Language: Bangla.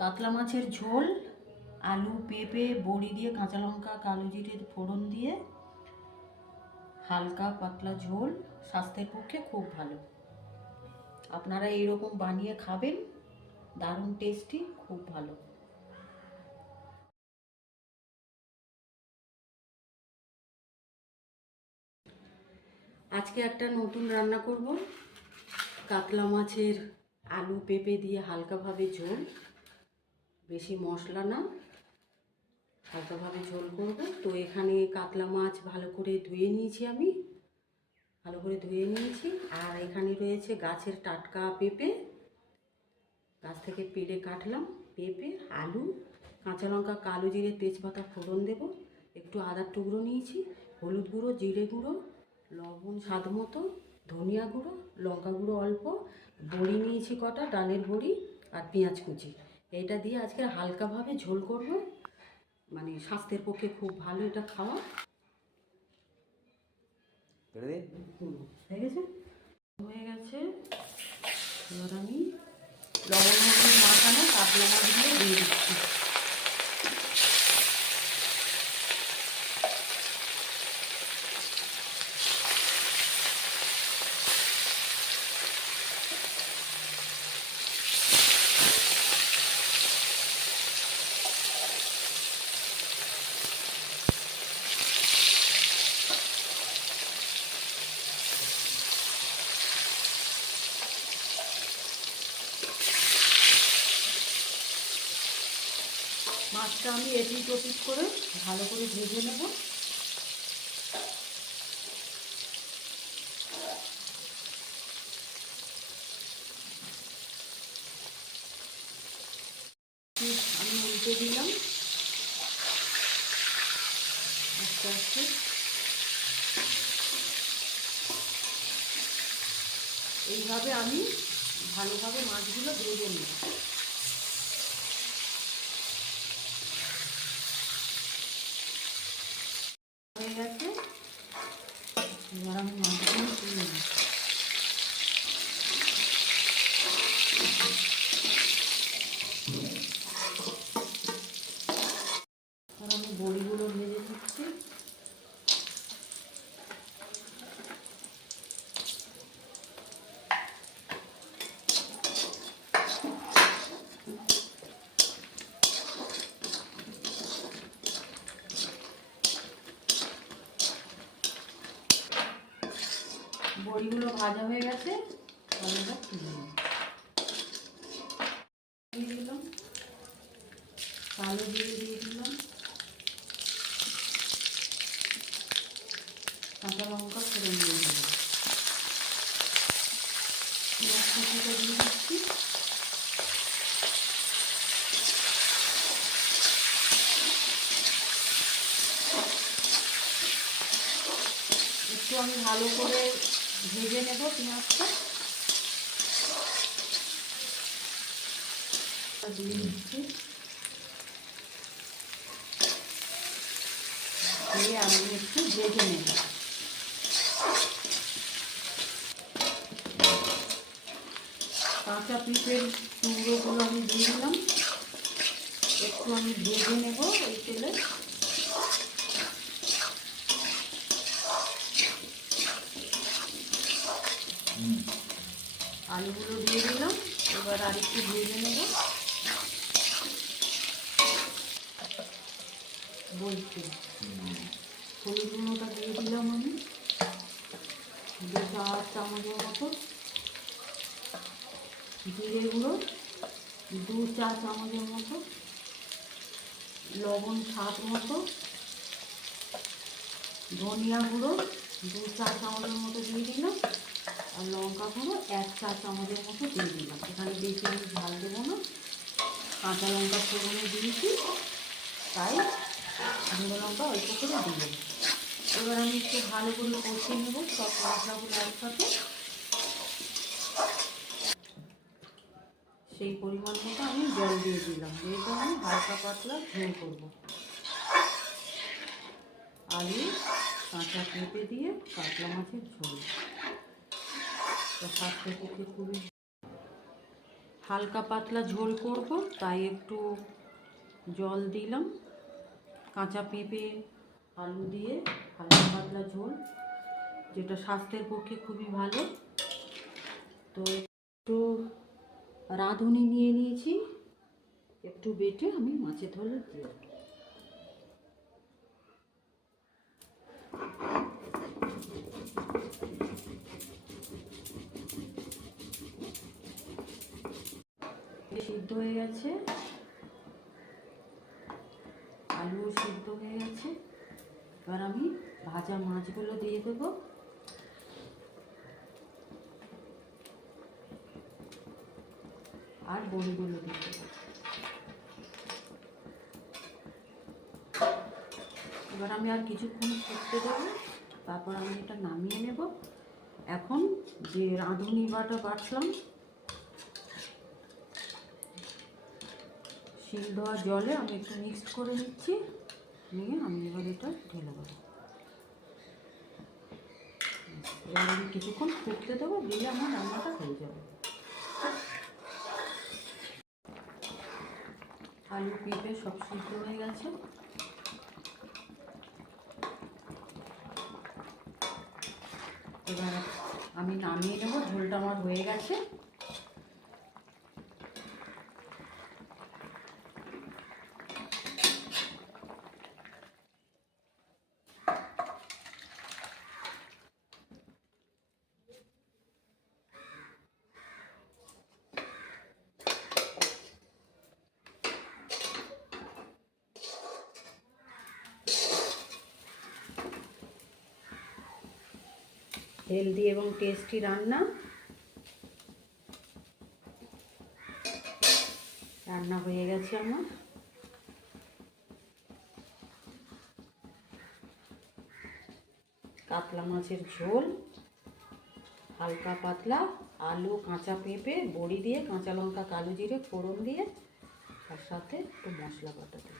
কাতলা মাছের ঝোল, আলু, পেঁপে, বড়ি দিয়ে কাঁচা লঙ্কা, কালো জিরের ফোড়ন দিয়ে হালকা পাতলা ঝোল স্বাস্থ্যের পক্ষে খুব ভালো। আপনারা এইরকম বানিয়ে খাবেন, দারুণ টেস্টি খুব ভালো। আজকে একটা নতুন রান্না করব। কাতলা মাছের আলু, পেঁপে দিয়ে হালকাভাবে ঝোল। বেশি মশলা না, হালকাভাবে ঝোল করব। তো এখানে কাতলা মাছ ভালো করে ধুয়ে নিয়েছি আমি, ভালো করে ধুয়ে নিয়েছি। আর এখানে রয়েছে গাছের টাটকা পেঁপে, গাছ থেকে পেড়ে কাটলাম পেঁপে, আলু, কাঁচা লঙ্কা, কালো জিরে, তেজপাতা, ফোড়ন দেব। একটু আদার টুকরো নিয়েছি, হলুদ গুঁড়ো, জিরে গুঁড়ো, লবণ স্বাদ মতো, ধনিয়া গুঁড়ো, লঙ্কা গুঁড়ো অল্প, বড়ি নিয়েছি কটা, ডালের বড়ি আর পেঁয়াজ কুচি। এটা দিয়ে আজকে হালকাভাবে ঝোল করব। মানে স্বাস্থ্যের পক্ষে খুব ভালো এটা খাওয়া। হয়ে গেছে? হয়ে গেছে। এবার আমি লবণ মাখানো কাতলা দিয়ে দিয়ে দিচ্ছি। মাছটা আমি এপিট ওপিট করে ভালো করে ভেজে নেব। আমি উল্টে দিলাম। আস্তে আস্তে। এইভাবে আমি ভালোভাবে মাছগুলো ভেজে নেব হয়ে গেছে এবার আমি মাছগুলো তুলে নেব আর আমি বড়িগুলো ভেজে দিচ্ছি বড়িগুলো ভাজা হয়ে গেছে এবার তুলে দিয়ে দিলাম, কালো জিরে দিয়ে দিলাম, কাঁচা লঙ্কা ফোড়ন দিয়ে দিলাম। একটু আমি ভালো করে ভেজে নেব পেঁয়াজটা। দিয়ে আমি একটু ভেজে নেব। কাঁচা পিঠের টুকরোগুলো আমি দিয়ে দিলাম। একটু আমি ভেজে নেব এই তেলে। আলুগুলো দিয়ে দিলাম। এবার আর একটু ভেজে নেব। বলছি হলুদ গুঁড়োটা দিয়ে দিলাম আমি। দু চার চামচের মতো। জিরে গুঁড়ো, দু চা চামচের মতো। লবণ স্বাদ মতো। ধনিয়া গুঁড়ো, দু চা চামচের মতো দিয়ে দিলাম। আর লঙ্কা গুঁড়ো এক চা চামচের মতো দিয়ে দিলাম। এখানে বেশি আমি ঝাল দেবো না। কাঁচা লঙ্কা ফোড়নে দিয়েছি, তাই গুঁড়ো লঙ্কা অল্প করে দিলাম। এবার আমি একটু ভালো করে কষিয়ে নেব সব মশলাগুলো একসাথে। সেই পরিমাণ মতো আমি জল দিয়ে দিলাম। যেহেতু আমি হালকা পাতলা ঝোল করব। আলু কাঁচা পেঁপে দিয়ে কাতলা মাছের ঝোল। তো স্বাস্থ্যের পক্ষে খুবই হালকা পাতলা ঝোল করব, তাই একটু জল দিলাম কাঁচা পেঁপে, আলু দিয়ে হালকা পাতলা ঝোল, যেটা স্বাস্থ্যের পক্ষে খুবই ভালো তো একটু রাঁধুনি নিয়ে নিয়েছি, একটু বেটে আমি মাছের ঝোলে দিয়ে দেবো। সিদ্ধ হয়ে গেছে। আলুও সিদ্ধ হয়ে গেছে। এবার আমি ভাজা মাছগুলো দিয়ে দেবো। আর বড়িগুলো দিয়ে দেবো। এবার আমি আর কিছুক্ষণ ফুটতে দেবো। তারপর আমি এটা নামিয়ে নেব। এখন যে রাঁধুনি বাটা বাটলাম শিল দেওয়া জলে আমি একটু মিক্সড করে নিচ্ছি। নিয়ে আমি এবার এটা ঢেলে দেবো। এবার আমি কিছুক্ষণ ফুটতে দেবো, দিলে আমার রান্নাটা হয়ে যাবে। আলু পেঁপে সব সিদ্ধ হয়ে গেছে। এবার আমি নামিয়ে নেব, ঝোলটা আমার হয়ে গেছে। হেলদি এবং টেস্টি রান্না। রান্না হয়ে গেছে আমার। কাতলা মাছের ঝোল, হালকা পাতলা, আলু, কাঁচা পেঁপে, বড়ি দিয়ে, কাঁচা লঙ্কা, কালো জিরে, ফোড়ন দিয়ে, তার সাথে একটু মশলা বাটা দিয়ে